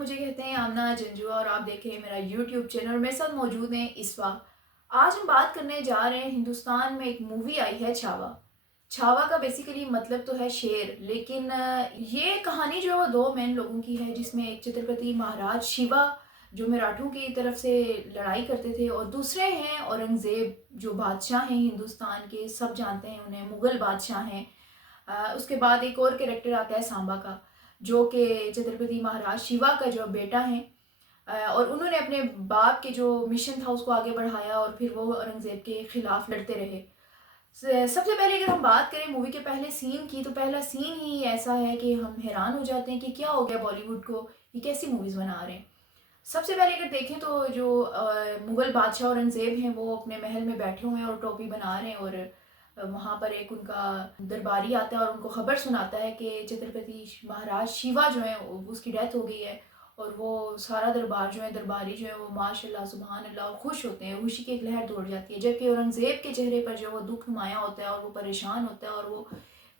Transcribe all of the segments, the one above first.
मुझे कहते हैं आमना जंजुआ और आप देख रहे हैं मेरा यूट्यूब चैनल। मेरे साथ मौजूद हैं इसवा। आज हम बात करने जा रहे हैं, हिंदुस्तान में एक मूवी आई है छावा। छावा का बेसिकली मतलब तो है शेर, लेकिन ये कहानी जो है वो दो मेन लोगों की है, जिसमें एक छत्रपति महाराज शिवा जो मराठों की तरफ से लड़ाई करते थे, और दूसरे हैं औरंगज़ेब जो बादशाह हैं हिंदुस्तान के, सब जानते हैं उन्हें, मुग़ल बादशाह हैं। उसके बाद एक और कैरेक्टर आता है सांबा का, जो कि छत्रपति महाराज शिवा का जो बेटा है। और उन्होंने अपने बाप के जो मिशन था उसको आगे बढ़ाया और फिर वो औरंगज़ेब के ख़िलाफ़ लड़ते रहे। सबसे पहले अगर हम बात करें मूवी के पहले सीन की, तो पहला सीन ही ऐसा है कि हम हैरान हो जाते हैं कि क्या हो गया बॉलीवुड को, ये कैसी मूवीज़ बना रहे हैं। सबसे पहले अगर देखें तो जो मुग़ल बादशाह औरंगज़ेब हैं वो अपने महल में बैठे हुए हैं और टोपी बना रहे हैं, और वहाँ पर एक उनका दरबारी आता है और उनको ख़बर सुनाता है कि छत्रपति महाराज शिवा जो हैं उसकी डेथ हो गई है। और वो सारा दरबार जो है, दरबारी जो है वो माशाल्लाह सुभान अल्लाह खुश होते हैं, खुशी की एक लहर दौड़ जाती है। जबकि औरंगज़ेब के चेहरे पर जो वो दुख नुमाया होता है और वो परेशान होता है, और वो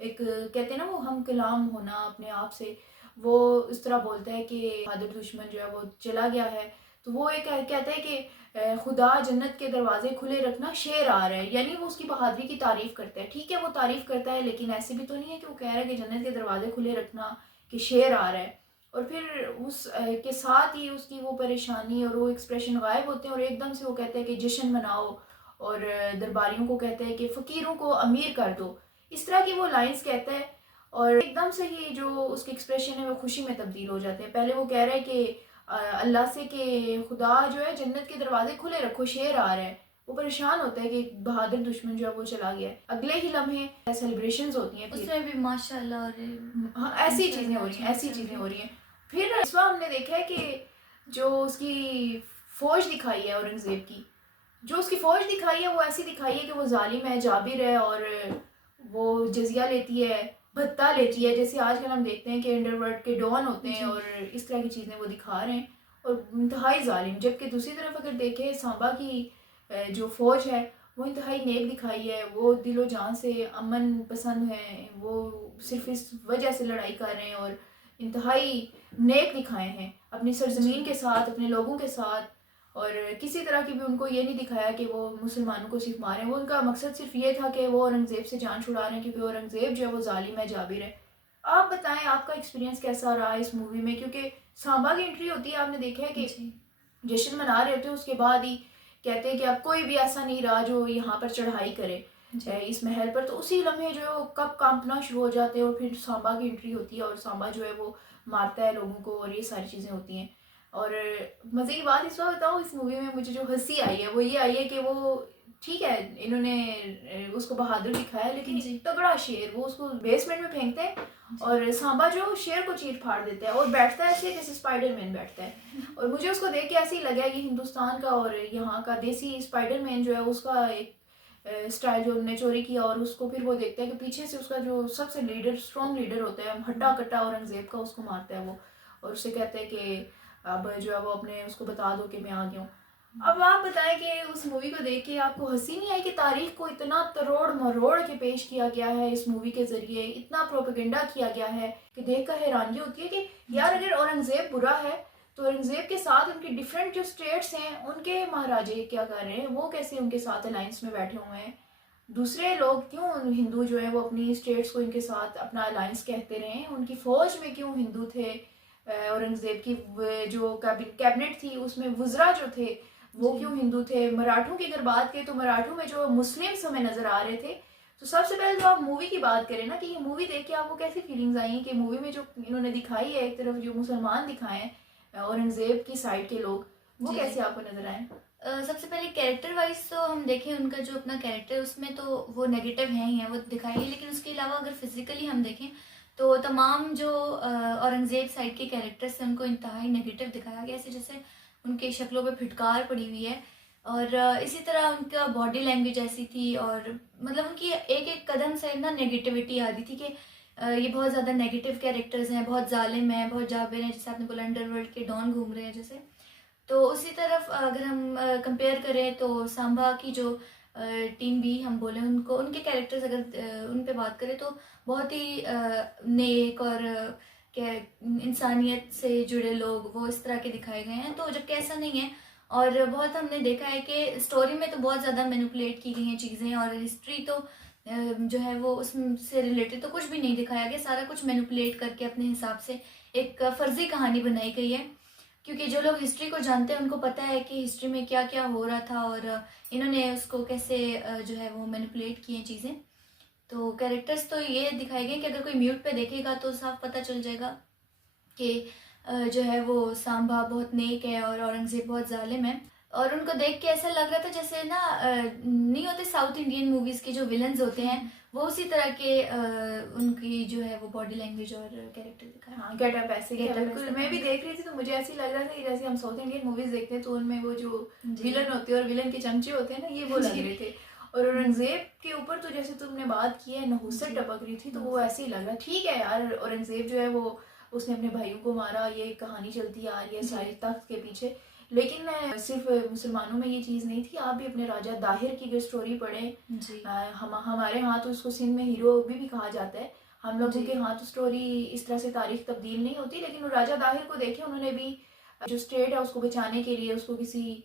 एक कहते हैं ना वो हम कलाम होना अपने आप से, वो इस तरह बोलता है कि बहादुर दुश्मन जो है वो चला गया है। तो वो एक कहता है कि खुदा जन्नत के दरवाजे खुले रखना, शेर आ रहा है, यानी वो उसकी बहादुरी की तारीफ़ करता है। ठीक है, वो तारीफ़ करता है, लेकिन ऐसे भी तो नहीं है कि वो कह रहा है कि जन्नत के दरवाजे खुले रखना, कि शेर आ रहा है। और फिर उस के साथ ही उसकी वो परेशानी और वो एक्सप्रेशन गायब होते हैं, और एकदम से वो कहता है कि जश्न मनाओ, और दरबारियों को कहता है कि फ़कीरों को अमीर कर दो। इस तरह की वो लाइन्स कहता है, और एकदम से ही जो उसके एक्सप्रेशन है वो खुशी में तब्दील हो जाते हैं। पहले वो कह रहा है कि अल्लाह से कि खुदा जो है जन्नत के दरवाजे खुले रखो, शेर आ रहा है। वो परेशान होता है कि बहादुर दुश्मन जो है वो चला गया है। अगले ही लम्हे सेलिब्रेशंस होती हैं, फिर उसमें भी माशाल्लाह और हाँ, ऐसी चीज़ें हो रही हैं, ऐसी चीज़ें हो रही हैं। फिर इस बार हमने देखा है कि जो उसकी फ़ौज दिखाई है औरंगज़ेब की, जो उसकी फ़ौज दिखाई है वो ऐसी दिखाई है कि वो ज़ालिम है, जाबिर है, और वो जज़िया लेती है, भत्ता लेती है, जैसे आजकल हम देखते हैं कि अंडरवर्ल्ड के डॉन होते हैं, जी। और इस तरह की चीज़ें वो दिखा रहे हैं, और इंतहाई ज़ालिम। जबकि दूसरी तरफ अगर देखें सांबा की जो फ़ौज है वो इंतहाई नेक दिखाई है, वो दिलो जान से अमन पसंद हैं, वो सिर्फ इस वजह से लड़ाई कर रहे हैं, और इंतहाई नेक दिखाए हैं अपनी सरजमीन के साथ, अपने लोगों के साथ। और किसी तरह की भी उनको ये नहीं दिखाया कि वो मुसलमानों को सिर्फ मारें, वो उनका मकसद सिर्फ ये था कि वो औरंगज़ेब से जान छुड़ा रहे हैं, क्योंकि औरंगज़ेब जो है वो जालिम है, जाबिर है। आप बताएं आपका एक्सपीरियंस कैसा रहा इस मूवी में, क्योंकि सांबा की एंट्री होती है, आपने देखा है कि जी। जश्न मना रहे होते हैं, उसके बाद ही कहते हैं कि अब कोई भी ऐसा नहीं रहा जो यहाँ पर चढ़ाई करे जी। इस महल पर। तो उसी लम्हे जो है वो कब कांपना शुरू हो जाते हैं, और फिर सांबा की एंट्री होती है और सांबा जो है वो मारता है लोगों को, और ये सारी चीज़ें होती हैं। और मज़े की बात इस वक्त बताऊँ, इस मूवी में मुझे जो हंसी आई है वो ये आई है कि वो ठीक है, इन्होंने उसको बहादुर दिखाया, लेकिन जी। एक तगड़ा शेर वो उसको बेसमेंट में फेंकते हैं, और सांबा जो शेर को चीर फाड़ देता है और बैठता है ऐसे जैसे स्पाइडरमैन बैठता है। और मुझे उसको देख के ऐसे ही लगा ये हिंदुस्तान का और यहाँ का देसी स्पाइडरमैन जो है उसका एक स्टाइल जो उन्होंने चोरी किया। और उसको फिर वो देखता है कि पीछे से उसका जो सबसे लीडर, स्ट्रॉन्ग लीडर होता है, हट्टा कट्टा औरंगज़ेब का, उसको मारता है वो, और उससे कहता है कि अब जो है वो अपने उसको बता दो कि मैं आ गया हूँ। अब आप बताएं कि उस मूवी को देख के आपको हंसी नहीं आई कि तारीख को इतना तरोड़ मरोड़ के पेश किया गया है इस मूवी के ज़रिए, इतना प्रोपेगेंडा किया गया है कि देख कर हैरानगी होती है कि यार अगर औरंगज़ेब बुरा है तो औरंगज़ेब के साथ उनके डिफरेंट जो स्टेट्स हैं उनके महाराजे क्या कर रहे हैं, वो कैसे उनके साथ अलायंस में बैठे हुए हैं। दूसरे लोग क्यों, हिंदू जो है वो अपनी स्टेट्स को इनके साथ अपना अलायंस कहते रहे, उनकी फ़ौज में क्यों हिंदू थे। औरंगज़ेब की जो कैबिनेट थी उसमें वज़रा जो थे वो क्यों हिंदू थे। मराठों की अगर बात करें तो मराठों में जो मुस्लिम्स हमें नज़र आ रहे थे। तो सबसे पहले तो आप मूवी की बात करें ना, कि ये मूवी देख के आपको कैसी फीलिंग्स आई कि मूवी में जो इन्होंने दिखाई है, एक तरफ जो मुसलमान दिखाए हैं औरंगज़ेब की साइड के लोग, वो जी। कैसे आपको नज़र आए। सबसे पहले कैरेक्टर वाइज तो हम देखें उनका जो अपना कैरेक्टर है उसमें तो वो नेगेटिव है ही है, वो दिखाई है। लेकिन उसके अलावा अगर फिजिकली हम देखें तो तमाम जो औरंगज़ेब साइड के कैरेक्टर्स हैं उनको इंतहाई नेगेटिव दिखाया गया, ऐसे जैसे उनके शक्लों पे फिटकार पड़ी हुई है, और इसी तरह उनका बॉडी लैंग्वेज ऐसी थी, और मतलब उनकी एक एक कदम से ना नेगेटिविटी आ रही थी कि ये बहुत ज़्यादा नेगेटिव कैरेक्टर्स हैं, बहुत जालिम हैं, बहुत जाबिर हैं, जैसे आपने बोला अंडरवर्ल्ड के डॉन घूम रहे हैं जैसे। तो उसी तरफ अगर हम कंपेयर करें तो सांबा की जो टीम भी हम बोले उनको, उनके कैरेक्टर्स अगर उन पे बात करें तो बहुत ही नेक और कि इंसानियत से जुड़े लोग वो इस तरह के दिखाए गए हैं, तो जबकि ऐसा नहीं है। और बहुत हमने देखा है कि स्टोरी में तो बहुत ज़्यादा मैनिपुलेट की गई हैं चीज़ें, और हिस्ट्री तो जो है वो उससे रिलेटेड तो कुछ भी नहीं दिखाया गया, सारा कुछ मैनिपुलेट करके अपने हिसाब से एक फर्जी कहानी बनाई गई है। क्योंकि जो लोग हिस्ट्री को जानते हैं उनको पता है कि हिस्ट्री में क्या क्या हो रहा था, और इन्होंने उसको कैसे जो है वो मैनिपुलेट किए चीज़ें। तो कैरेक्टर्स तो ये दिखाए गए कि अगर कोई म्यूट पे देखेगा तो साफ पता चल जाएगा कि जो है वो सांबा बहुत नेक है और औरंगजेब बहुत जालिम है। और उनको देख के ऐसा लग रहा था जैसे ना नहीं होते साउथ इंडियन मूवीज़ के जो विलन्स होते हैं, वो उसी तरह के उनकी जो है वो बॉडी लैंग्वेज और कैरेक्टर दिखाया। हाँ, गेटअप ऐसे ही है, Getup बिल्कुल। ऐसे मैं भी था। देख रही थी तो मुझे ऐसे ही लग रहा था कि जैसे हम साउथ इंडियन मूवीज देखते हैं तो उनमें वो जो जी। विलन होते हैं और विलन के चमचे होते हैं ना, ये वो लग जी। रहे थे। और औरंगजेब के ऊपर तो जैसे तुमने बात की है, नहुसत जी। टपक रही थी, तो वो ऐसे ही लग रहा। ठीक है यार, औरंगजेब जो है वो उसने अपने भाइयों को मारा, ये एक कहानी चलती आ रही है जी। सारी तख्त के पीछे। लेकिन सिर्फ मुसलमानों में ये चीज़ नहीं थी। आप भी अपने राजा दाहिर की अगर स्टोरी पढ़ें, जी। हमारे यहाँ तो उसको सिंध में हीरो भी कहा जाता है। हम लोगों जी। के यहाँ तो स्टोरी इस तरह से तारीख तब्दील नहीं होती, लेकिन वो राजा दाहिर को देखे, उन्होंने भी जो स्टेट है उसको बचाने के लिए, उसको किसी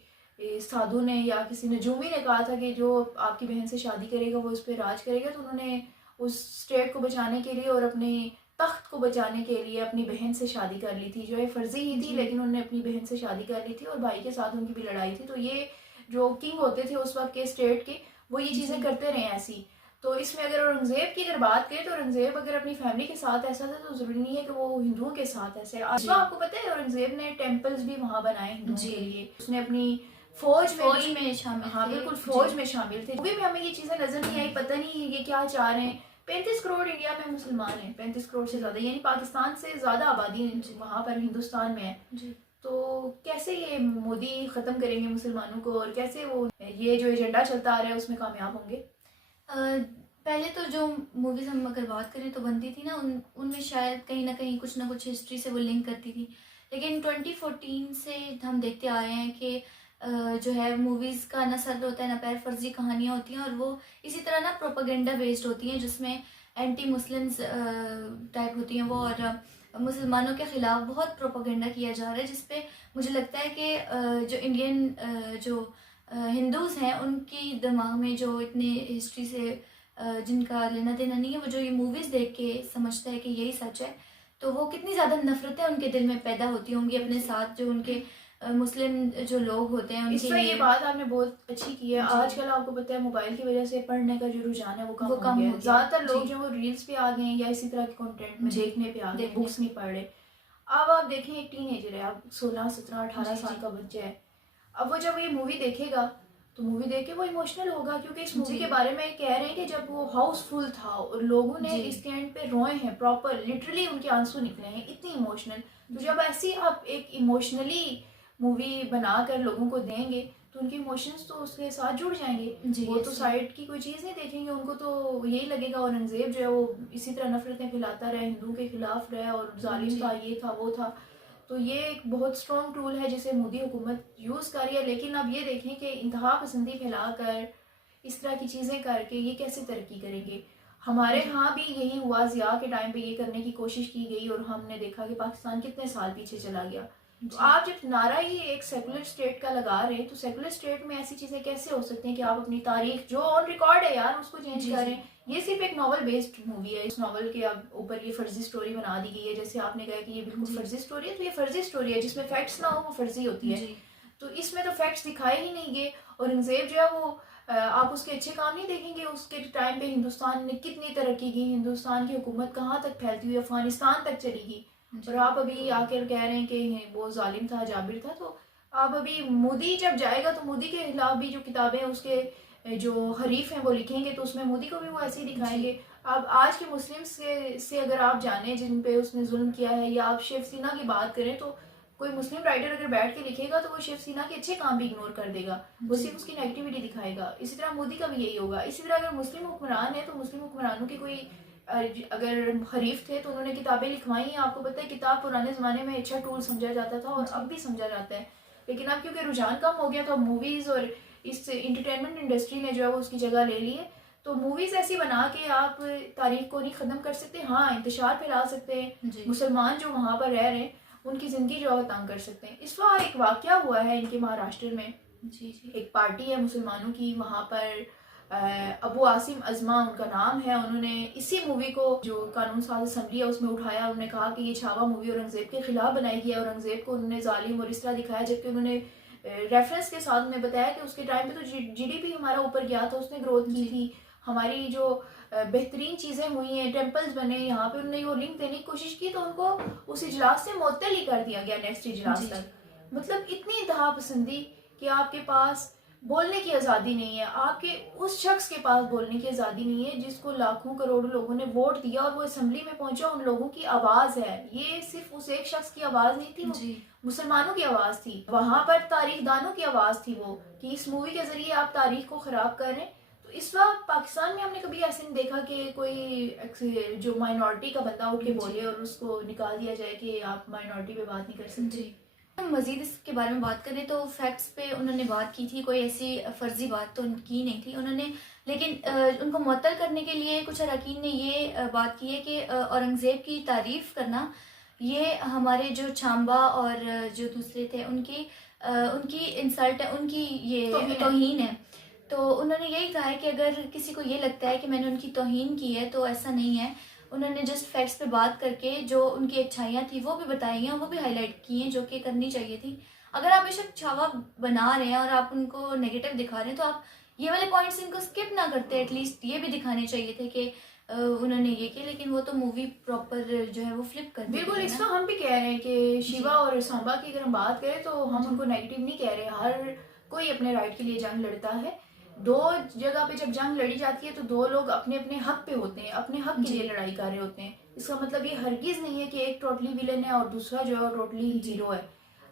साधु ने या किसी नजूमी ने कहा था कि जो आपकी बहन से शादी करेगा वो उस पर राज करेगा, तो उन्होंने उस स्टेट को बचाने के लिए और अपने तख्त को बचाने के लिए अपनी बहन से शादी कर ली थी, जो है फर्जी ही थी, लेकिन उन्होंने अपनी बहन से शादी कर ली थी और भाई के साथ उनकी भी लड़ाई थी। तो ये जो किंग होते थे उस वक्त के स्टेट के, वो ये चीज़ें करते रहे ऐसी। तो इसमें अगर औरंगजेब की अगर बात करें तो औरंगजेब अगर अपनी फैमिली के साथ ऐसा था तो जरूरी नहीं है कि वो हिंदुओं के साथ ऐसे। आज आपको पता है औरंगजेब ने टेम्पल्स भी वहाँ बनाए हिंदुओं के लिए। उसने अपनी फौज में शामिल हाँ थे। बिल्कुल, फौज में शामिल थे। मूवी में हमें ये चीजें नजर नहीं आई, पता नहीं ये क्या चाह रहे हैं। 35 करोड़ इंडिया में मुसलमान हैं, 35 करोड़ से ज्यादा, यानी पाकिस्तान से ज्यादा आबादी वहाँ पर हिंदुस्तान में है। तो कैसे ये मोदी खत्म करेंगे मुसलमानों को, और कैसे वो ये जो एजेंडा चलता आ रहा है उसमें कामयाब होंगे? पहले तो जो मूवीज़ हम अगर बात करें तो बनती थी ना, उनमें शायद कहीं ना कुछ हिस्ट्री से वो लिंक करती थी। लेकिन 2014 से हम देखते आ रहे हैं कि जो है मूवीज़ का ना सर होता है ना पैर, फर्जी कहानियाँ होती हैं, और वो इसी तरह ना प्रोपागेंडा बेस्ड होती हैं, जिसमें एंटी मुस्लिम्स टाइप होती हैं वो, और मुसलमानों के ख़िलाफ़ बहुत प्रोपागेंडा किया जा रहा है, जिसपे मुझे लगता है कि जो इंडियन जो हिंदूज़ हैं उनकी दिमाग में जो इतने हिस्ट्री से जिनका लेना देना नहीं है, वो जो ये मूवीज़ देख के समझता है कि यही सच है, तो वो कितनी ज़्यादा नफ़रतें उनके दिल में पैदा होती होंगी अपने साथ, जो उनके मुस्लिम जो लोग होते हैं उनके लिए। ये बात आपने बहुत अच्छी की है। आजकल आपको पता है मोबाइल की वजह से पढ़ने का जो रुझान है वो कम हो गया है। ज़्यादातर लोग जो वो रील्स पे आ गए हैं या इसी तरह के कंटेंट में देखने पे आ गए, बुक्स नहीं पढ़ रहे। अब आप देखें, एक टीनेजर है, अब 16 17 18 साल का बच्चा है, अब वो जब ये मूवी देखेगा तो मूवी देख के वो इमोशनल होगा, क्योंकि इस मूवी के बारे में कह रहे हैं कि जब वो हाउसफुल था और लोगों ने इसके एंड पे रोए हैं, प्रॉपर लिटरली उनके आंसू निकले हैं, इतनी इमोशनल। तो जब ऐसी आप एक इमोशनली मूवी बनाकर लोगों को देंगे तो उनके इमोशंस तो उसके साथ जुड़ जाएंगे। वो तो साइड की कोई चीज़ नहीं देखेंगे, उनको तो यही लगेगा औरंगजेब जो है वो इसी तरह नफरतें फैलाता रहे, हिंदुओं के खिलाफ रहे और जालिम था, ये था वो था। तो ये एक बहुत स्ट्रॉन्ग टूल है जिसे मोदी हुकूमत यूज़ कर रही है। लेकिन अब ये देखें कि इंतहा पसंदी फैलाकर इस तरह की चीज़ें करके ये कैसे तरक्की करेंगे। हमारे यहाँ भी यही हुआ, ज़िया के टाइम पे ये करने की कोशिश की गई और हमने देखा कि पाकिस्तान कितने साल पीछे चला गया। तो आप जब नारा ही एक सेकुलर स्टेट का लगा रहे हैं तो सेकुलर स्टेट में ऐसी चीज़ें कैसे हो सकती हैं कि आप अपनी तारीख जो ऑन रिकॉर्ड है यार उसको चेंज करें। ये सिर्फ एक नॉवल बेस्ड मूवी है, इस नॉवल के ऊपर ये फर्जी स्टोरी बना दी गई है। जैसे आपने कहा कि ये बिल्कुल फर्जी स्टोरी है, तो ये फर्जी स्टोरी है, जिसमें फैक्ट्स ना हो वो फर्जी होती है। तो इसमें तो फैक्ट्स दिखाए ही नहीं गए। औरंगजेब जो है वो आप उसके अच्छे काम नहीं देखेंगे। उसके टाइम पे हिंदुस्तान ने कितनी तरक्की की, हिंदुस्तान की हुकूमत कहाँ तक फैलती हुई अफगानिस्तान तक चली गई, और आप अभी आकर कह रहे हैं कि वो जालिम था, जाबिर था। तो आप अभी मोदी जब जाएगा तो मोदी के खिलाफ भी जो किताबें उसके जो हरीफ हैं वो लिखेंगे तो उसमें मोदी को भी वो ऐसे ही दिखाएंगे। अब आज के मुस्लिम से अगर आप जाने जिन पे उसने जुल्म किया है, या आप शिवसेना की बात करें तो कोई मुस्लिम राइटर अगर बैठ के लिखेगा तो वो शिवसेना के अच्छे काम भी इग्नोर कर देगा, वो सिर्फ उसकी नेगेटिविटी दिखाएगा। इसी तरह मोदी का भी यही होगा। इसी तरह अगर मुस्लिम हुक्मरान है तो मुस्लिम हुक्मरानों की कोई अगर हरीफ थे तो उन्होंने किताबें लिखवाई हैं। आपको पता है किताब पुराने ज़माने में अच्छा टूल समझा जाता था और अब भी समझा जाता है, लेकिन अब क्योंकि रुझान कम हो गया तो अब मूवीज़ और इस इंटरटेनमेंट इंडस्ट्री ने जो है वो उसकी जगह ले ली है। तो मूवीज़ ऐसी बना के आप तारीख को नहीं ख़त्म कर सकते, हाँ इंतशार फैला सकते हैं। जी मुसलमान जो वहाँ पर रह रहे हैं उनकी ज़िंदगी जो है वो तंग कर सकते हैं। इस बार एक वाक़या हुआ है इनके महाराष्ट्र में, जी जी एक पार्टी है मुसलमानों की वहाँ पर, अबू आसिम अजमा उनका नाम है। उन्होंने इसी मूवी को जो कानून साज असम्बली है उसमें उठाया। उन्होंने कहा कि ये छावा मूवी औरंगज़ेब के खिलाफ बनाई गई है, औरंगज़ेब को उन्होंने जालिम और इस तरह दिखाया, जबकि उन्होंने रेफरेंस के साथ में बताया कि उसके टाइम पे तो जीडीपी हमारा ऊपर गया था, उसने ग्रोथ की जी थी, हमारी जो बेहतरीन चीज़ें हुई हैं, टेम्पल्स बने यहाँ पे, उन्होंने वो लिंक देने की कोशिश की तो उनको उस इजलास से मुअत्तल ही कर दिया गया नेक्स्ट इजलास जी जी तक। मतलब इतनी इंतहा पसंदी कि आपके पास बोलने की आज़ादी नहीं है, आपके उस शख्स के पास बोलने की आज़ादी नहीं है जिसको लाखों करोड़ों लोगों ने वोट दिया और वो असम्बली में पहुंचा, उन लोगों की आवाज़ है। ये सिर्फ उस एक शख्स की आवाज़ नहीं थी, वो जी मुसलमानों की आवाज़ थी, वहाँ पर तारीखदानों की आवाज़ थी वो, कि इस मूवी के ज़रिए आप तारीख को ख़राब कर रहे हैं। तो इस वक्त पाकिस्तान में हमने कभी ऐसे नहीं देखा कि कोई जो माइनॉरिटी का बंदा उठ के जी बोले और उसको निकाल दिया जाए कि आप माइनॉरिटी पे बात नहीं कर सकते। जी हम मज़ीद इसके बारे में बात करें तो फैक्ट्स पे उन्होंने बात की थी, कोई ऐसी फर्जी बात तो की नहीं थी उन्होंने, लेकिन उनको मुअत्तल करने के लिए कुछ अरकान ने ये बात की है कि औरंगज़ेब की तारीफ़ करना ये हमारे जो छांबा और जो दूसरे थे उनकी इंसल्ट है, उनकी ये तौहीन है। तौहीन है। तो उन्होंने यही कहा है कि अगर किसी को ये लगता है कि मैंने उनकी तौहीन की है तो ऐसा नहीं है। उन्होंने जस्ट फैक्ट्स पे बात करके जो उनकी अच्छाइयाँ थी वो भी बताई हैं, वो भी हाईलाइट की हैं, जो कि करनी चाहिए थी। अगर आप बेशक छावा बना रहे हैं और आप उनको नेगेटिव दिखा रहे हैं तो आप ये वाले पॉइंट्स इनको स्किप ना करते, एटलीस्ट ये भी दिखाने चाहिए थे कि उन्होंने ये किया, लेकिन वो तो मूवी प्रॉपर जो है वो फ्लिप कर देती बिल्कुल, है इसका ना। हम भी कह रहे हैं कि जी शिवा और सांबा की अगर हम बात करें तो हम जी उनको नेगेटिव नहीं कह रहे। हर कोई अपने राइट के लिए जंग लड़ता है। दो जगह पे जब जंग लड़ी जाती है तो दो लोग अपने अपने हक पे होते हैं, अपने हक के जी लिए लड़ाई कर रहे होते हैं। इसका मतलब ये हरगिज नहीं है कि एक टोटली विलन है और दूसरा जो है टोटली जी हीरो है।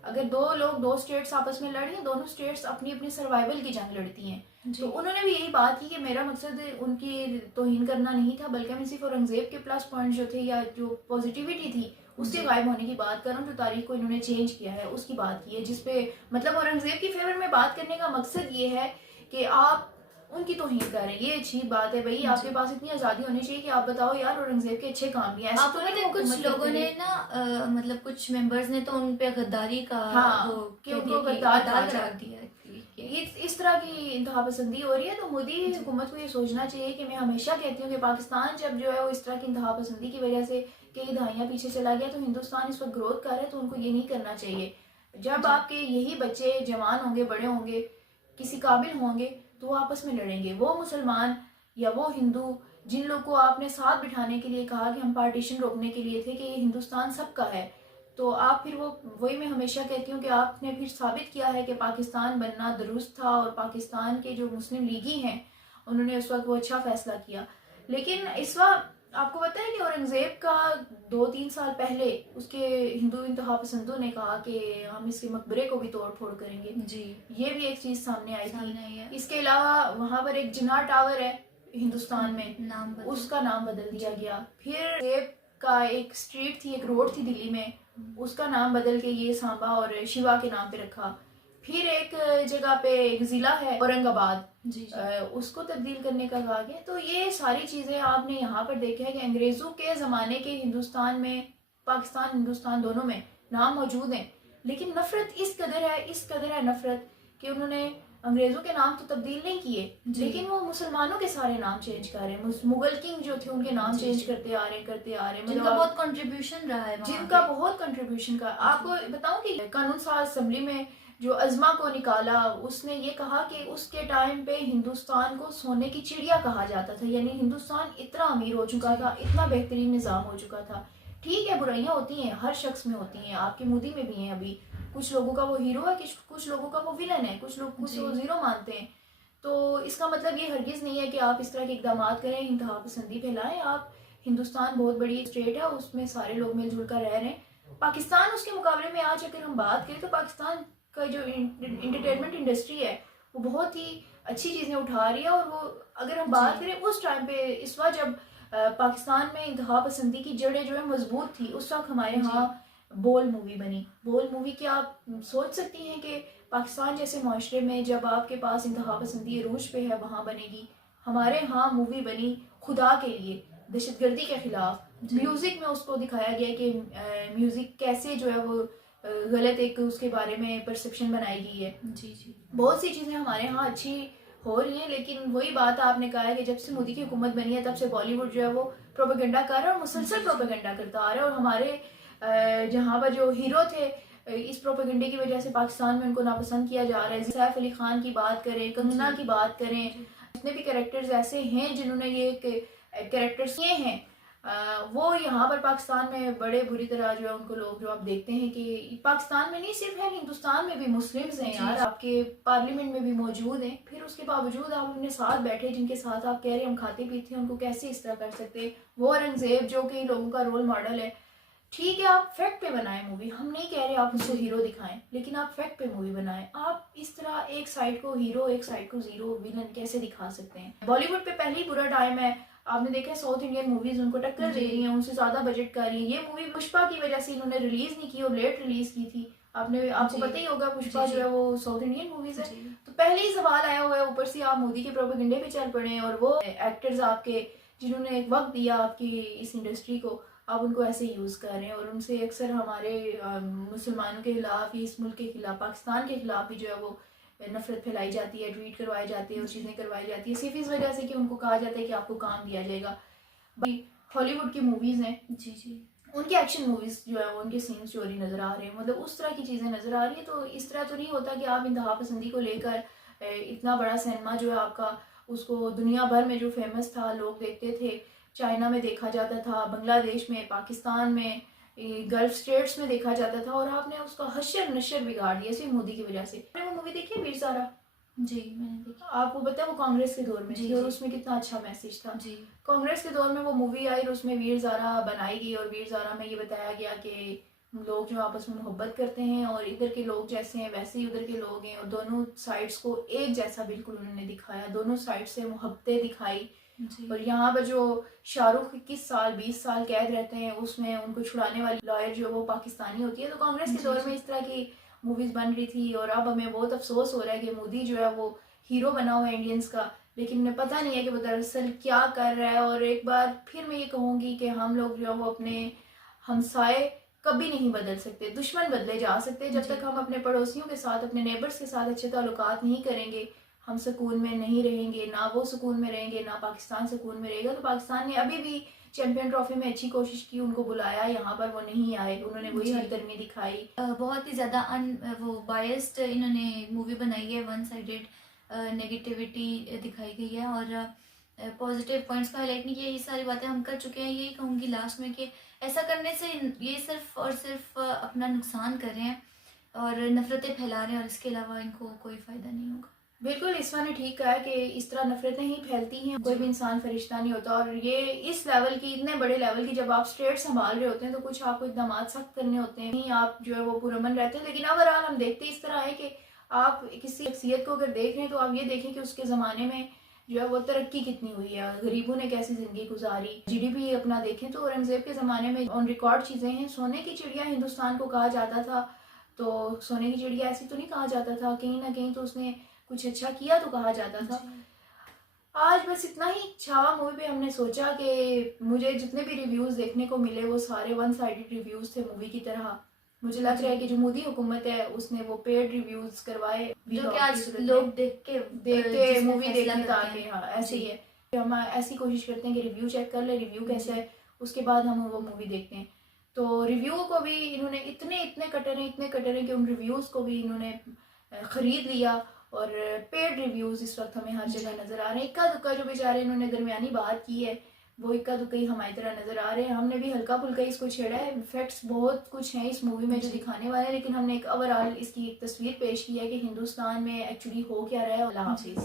अगर दो लोग, दो स्टेट्स आपस में लड़ रही हैं, दोनों स्टेट्स अपनी अपनी सर्वाइवल की जंग लड़ती हैं। तो जी उन्होंने भी यही बात की कि मेरा मकसद उनकी तौहीन करना नहीं था, बल्कि मैं सिर्फ औरंगजेब के प्लस पॉइंट जो थे या जो पॉजिटिविटी थी उसके जी गायब होने की बात कर रहा हूँ। जो तारीख को इन्होंने चेंज किया है उसकी बात की है, जिसपे मतलब औरंगजेब की फेवर में बात करने का मकसद ये है कि आप उनकी तौहीन कर रहे हैं। ये अच्छी बात है भाई, आपके जी पास इतनी आज़ादी होनी चाहिए कि आप बताओ यार औरंगजेब के अच्छे काम भी हैं। ऐसा आपको तो पता नहीं है वो कुछ हुकूमत लोगों करते ने रहे। ना मतलब कुछ मेंबर्स ने तो उन पे गद्दारी का वो हाँ, कि कह उनको दिया कि गद्दार गद्दार कहा करार जाए। दिया है कि ये इस तरह की इंतहा पसंदी हो रही है। तो मोदी जी हुकूमत को ये सोचना चाहिए कि मैं हमेशा कहती हूँ कि पाकिस्तान जब जो है वो इस तरह की इंतहा पसंदी की वजह से कई दहाइयाँ पीछे चला गया, तो हिंदुस्तान इस वक्त ग्रोथ कर रहा है, तो उनको ये नहीं करना चाहिए। जब जी आपके यही बच्चे जवान होंगे, बड़े होंगे, किसी काबिल होंगे, तो वो आपस में लड़ेंगे। वो मुसलमान या वो हिंदू जिन लोग को आपने साथ बिठाने के लिए कहा कि हम पार्टीशन रोकने के लिए थे कि ये हिंदुस्तान सबका है, तो आप फिर वो वही मैं हमेशा कहती हूँ कि आपने फिर साबित किया है कि पाकिस्तान बनना दुरुस्त था और पाकिस्तान के जो मुस्लिम लीगी हैं उन्होंने उस वक्त वो अच्छा फैसला किया। लेकिन इस वक्त आपको पता है कि औरंगज़ेब का 2-3 साल पहले उसके हिंदू इंतहा पसंदों ने कहा कि हम इसके मकबरे को भी तोड़ फोड़ करेंगे। जी ये भी एक चीज़ सामने आई थी। सामने आई है। इसके अलावा वहाँ पर एक जिना टावर है हिंदुस्तान में, नाम बदल उसका नाम बदल दिया जी गया। फिर सेब का एक स्ट्रीट थी, एक रोड थी दिल्ली में, उसका नाम बदल के ये सांबा और शिवा के नाम पे रखा। फिर एक जगह पे एक ज़िला है औरंगाबाद, जी जी उसको तब्दील करने का कहा गया। तो ये सारी चीज़ें आपने यहाँ पर देखा है कि अंग्रेज़ों के ज़माने के हिंदुस्तान में, पाकिस्तान हिंदुस्तान दोनों में नाम मौजूद हैं, लेकिन नफ़रत इस कदर है नफ़रत कि उन्होंने अंग्रेज़ों के नाम तो तब्दील नहीं किए, जी लेकिन वो मुसलमानों के सारे नाम चेंज कर रहे हैं। मुगल किंग जो थे उनके नाम जी चेंज जी करते आ रहे हैं। जिनका बहुत कंट्रीब्यूशन रहा है वहाँ जिनका पे। बहुत कंट्रीब्यूशन का। आपको बताऊं कि कानून साज असम्बली में जो अज़मा को निकाला, उसने ये कहा कि उसके टाइम पे हिंदुस्तान को सोने की चिड़िया कहा जाता था, यानी हिंदुस्तान इतना अमीर हो चुका था, इतना बेहतरीन निज़ाम हो चुका था। ठीक है, बुराइयां होती हैं, हर शख्स में होती हैं, आपके मोदी में भी हैं। अभी कुछ लोगों का वो हीरो है, कुछ लोगों का वो विलन है, कुछ लोग कुछ जी वो जीरो मानते हैं। तो इसका मतलब ये हरगिज़ नहीं है कि आप इस तरह के इकदाम करें, इंतहा पसंदी फैलाएं। आप, हिंदुस्तान बहुत बड़ी स्टेट है, उसमें सारे लोग मिलजुल कर रह रहे हैं। पाकिस्तान उसके मुकाबले में आज अगर हम बात करें तो पाकिस्तान का जो इंटरटेनमेंट इंडस्ट्री है वो बहुत ही अच्छी चीज़ें उठा रही है। और वो अगर हम बात जी करें उस टाइम पे, इस बार जब पाकिस्तान में इंतहा पसंदी की जड़ें जो है मजबूत थी, उस वक्त हमारे जी यहाँ बोल मूवी बनी। बोल मूवी की आप सोच सकती हैं कि पाकिस्तान जैसे माशरे में जब आपके पास इंतहा पसंदी अरूज पे है, वहाँ बनेगी। हमारे यहाँ मूवी बनी खुदा के लिए, दहशतगर्दी के खिलाफ। जी। म्यूज़िक में उसको दिखाया गया कि म्यूज़िक कैसे जो है वो गलत एक उसके बारे में परसेप्शन बनाई गई है। जी जी बहुत सी चीज़ें हमारे यहाँ अच्छी हो रही हैं, लेकिन वही बात आपने कहा है कि जब से मोदी की हुकूमत बनी है तब से बॉलीवुड जो है वो प्रोपेगेंडा कर रहा है और मुसलसल प्रोपेगेंडा करता आ रहा है। और हमारे जहाँ पर जो हीरो थे, इस प्रोपेगेंडे की वजह से पाकिस्तान में उनको नापसंद किया जा रहा है। सैफ अली खान की बात करें, कंगना की बात करें, जितने भी कैरेक्टर्स ऐसे हैं जिन्होंने ये कैरेक्टर्स किए हैं, वो यहाँ पर पाकिस्तान में बड़े बुरी तरह जो है उनको लोग जो आप देखते हैं कि पाकिस्तान में नहीं सिर्फ है, हिंदुस्तान में भी मुस्लिम्स हैं यार, आपके पार्लियामेंट में भी मौजूद हैं, फिर उसके बावजूद आप अपने साथ बैठे जिनके साथ आप कह रहे हैं हम खाते पीते हैं, उनको कैसे इस तरह कर सकते हैं। वो औरंगजेब जो कि लोगों का रोल मॉडल है, ठीक है आप फैक्ट पे बनाएं मूवी, हम नहीं कह रहे आप उसको हीरो दिखाएं, लेकिन आप फैक्ट पे मूवी बनाएं। आप इस तरह एक साइड को हीरो एक साइड को जीरो विलन कैसे दिखा सकते हैं। बॉलीवुड पे पहले ही बुरा टाइम है, आपने देखा साउथ इंडियन मूवीज उनको टक्कर दे रही हैं, उनसे ज्यादा बजट कर रही है। ये मूवी पुष्पा की वजह से इन्होंने रिलीज नहीं की और लेट रिलीज की थी। आपको पता ही होगा पुष्पा जो है वो साउथ इंडियन मूवीज है, तो पहले ही सवाल आया हुआ है, ऊपर से आप मोदी के प्रोपेगेंडे पे चल पड़े और वो एक्टर्स आपके जिन्होंने एक वक्त दिया आपकी इस इंडस्ट्री को, आप उनको ऐसे यूज़ कर रहे हैं। और उनसे अक्सर हमारे मुसलमानों के खिलाफ ही, इस मुल्क के खिलाफ, पाकिस्तान के खिलाफ भी जो है वो नफरत फैलाई जाती है, ट्वीट करवाई जाती है और चीज़ें करवाई जाती है सिर्फ इस वजह से कि उनको कहा जाता है कि आपको काम दिया जाएगा। भाई हॉलीवुड की मूवीज़ हैं जी जी, उनकी एक्शन मूवीज़ जो है उनके सीन्स चोरी नज़र आ रहे हैं, मतलब उस तरह की चीज़ें नज़र आ रही है। तो इस तरह तो नहीं होता कि आप इंतहा पसंदी को लेकर इतना बड़ा सिनेमा जो है आपका, उसको दुनिया भर में जो फेमस था, लोग देखते थे, चाइना में देखा जाता था, बांग्लादेश में, पाकिस्तान में, गल्फ स्टेट्स में देखा जाता था, और आपने उसका हशर नशर बिगाड़ दिया सिर्फ मोदी की वजह से। आपने वो मूवी देखी है वीर ज़ारा? जी मैंने देखी। आपको पता है वो कांग्रेस के दौर में जी थी और जी उसमें कितना अच्छा मैसेज था। जी कांग्रेस के दौर में वो मूवी आई और उसमें वीर ज़ारा बनाई गई और वीर ज़ारा में ये बताया गया कि लोग जो आपस में मोहब्बत करते हैं और इधर के लोग जैसे हैं वैसे ही उधर के लोग हैं, और दोनों साइड्स को एक जैसा बिल्कुल उन्होंने दिखाया, दोनों साइड से मोहब्बतें दिखाई। जी और यहाँ पर जो शाहरुख 21 साल 20 साल कैद रहते हैं, उसमें उनको छुड़ाने वाली लॉयर जो वो पाकिस्तानी होती है। तो कांग्रेस के दौर में इस तरह की मूवीज़ बन रही थी और अब हमें बहुत अफसोस हो रहा है कि मोदी जो है वो हीरो बना हुआ है इंडियंस का, लेकिन उन्हें पता नहीं है कि वो दरअसल क्या कर रहा है। और एक बार फिर मैं ये कहूँगी कि हम लोग जो है वो अपने हमसाए कभी नहीं बदल सकते, दुश्मन बदले जा सकते हैं। जब तक हम अपने पड़ोसियों के साथ, अपने नेबर्स के साथ अच्छे ताल्लुकात नहीं करेंगे, हम सुकून में नहीं रहेंगे, ना वो सुकून में रहेंगे, ना पाकिस्तान सुकून में रहेगा। तो पाकिस्तान ने अभी भी चैंपियन ट्रॉफी में अच्छी कोशिश की, उनको बुलाया, यहाँ पर वो नहीं आए, उन्होंने वही हरदर्मी दिखाई। बहुत ही ज़्यादा वो बायस्ड इन्होंने मूवी बनाई है, वन साइडेड नेगेटिविटी दिखाई गई है और पॉजिटिव पॉइंट्स को हाईलाइट नहीं किया। ये सारी बातें हम कर चुके हैं। यही कहूँगी लास्ट में कि ऐसा करने से ये सिर्फ और सिर्फ अपना नुकसान कर रहे हैं और नफरतें फैला रहे हैं, और इसके अलावा इनको कोई फ़ायदा नहीं होगा। बिल्कुल, इस्वा ने ठीक कहा कि इस तरह नफरतें ही फैलती हैं, कोई भी इंसान फरिश्ता नहीं होता। और ये इस लेवल की, इतने बड़े लेवल की, जब आप स्टेट संभाल रहे होते हैं तो कुछ आपको इकदाम सख्त करने होते हैं, नहीं आप जो है वो पुरअमन रहते हैं। लेकिन ओवरऑल हम देखते इस तरह है कि आप किसी शख्सियत को अगर देख रहे हैं तो आप ये देखें कि उसके ज़माने में जो है वो तरक्की कितनी हुई है, गरीबों ने कैसी ज़िंदगी गुजारी। जीडीपी अपना देखें तो औरंगज़ेब के ज़माने में ऑन रिकॉर्ड चीज़ें हैं। सोने की चिड़िया हिंदुस्तान को कहा जाता था, तो सोने की चिड़िया ऐसी तो नहीं कहा जाता था, कहीं ना कहीं तो उसने कुछ अच्छा किया तो कहा जाता था। आज बस इतना ही। छावा मूवी पे हमने सोचा कि मुझे जितने भी रिव्यूज़ देखने को मिले वो सारे वन साइडेड रिव्यूज़ थे मूवी की तरह। मुझे लग रहा है कि जो मोदी हुकूमत है उसने वो पेड रिव्यूज़ करवाए, जो कि आज लोग देख के मूवी देखने ताकि, हाँ ऐसे ही है। हम ऐसी कोशिश करते हैं कि रिव्यू चेक कर ले, रिव्यू कैसा है, उसके बाद हम वो मूवी देखते हैं। तो रिव्यू को भी इन्होंने इतने कटर हैं कि उन रिव्यूज़ को भी इन्होंने ख़रीद लिया और पेड रिव्यूज़ इस वक्त हमें हर जगह नज़र आ रहे हैं। इक्का दुक्का जो बेचारे इन्होंने दरमियानी बात की है वो इक्का दुक्का ही हमारी तरह नज़र आ रहे हैं। हमने भी हल्का फुल्का इसको छेड़ा है, फैक्ट्स बहुत कुछ हैं इस मूवी में जो दिखाने वाले हैं, लेकिन हमने एक ओवरऑल इसकी एक तस्वीर पेश की है कि हिंदुस्तान में एक्चुअली हो क्या रहा है। अल्लाह हाफिज़।